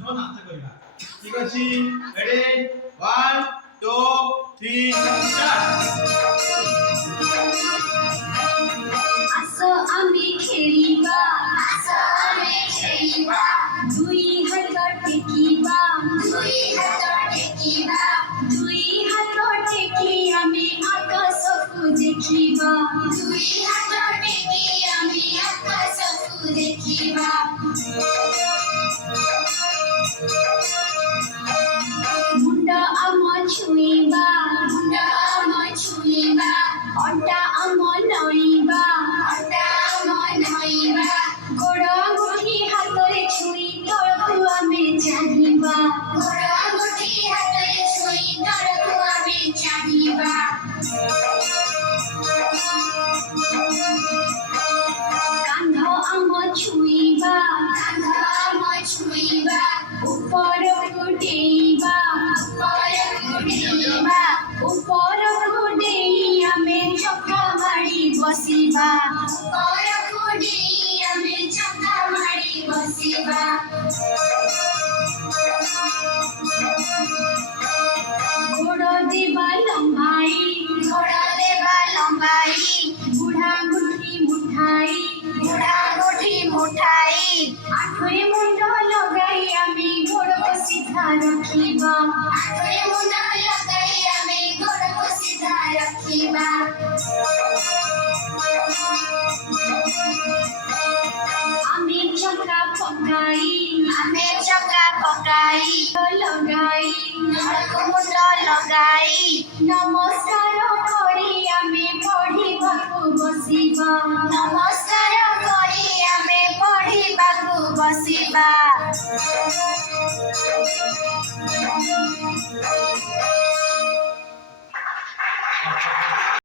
सब नाच करबा ठीक अछि रेडी 1 2 3 स्टार्ट आसो आमी खेलिबा दुई हात टेकिबा दुई हात टेकी आमी आकाशकु देखिबा मुंडा आम छुईबा अड्डा आम नईबा गोड़ गुठी हातरे छुई तळकु आमे चाहिबा कांध आम छुईबा ऊपर गुडेइबा ऊपर गुडेई आमे चक्का मारी बसिबा गोड़ देबा लंबाई बुढ़ा गुठी मुठाई आठरे मुंड लगाई आमी गोड़ को सीधा रखिबा आमी चक्का पकाई लगाई नमस्कार करी आमे पढ़िबाकु बसिबा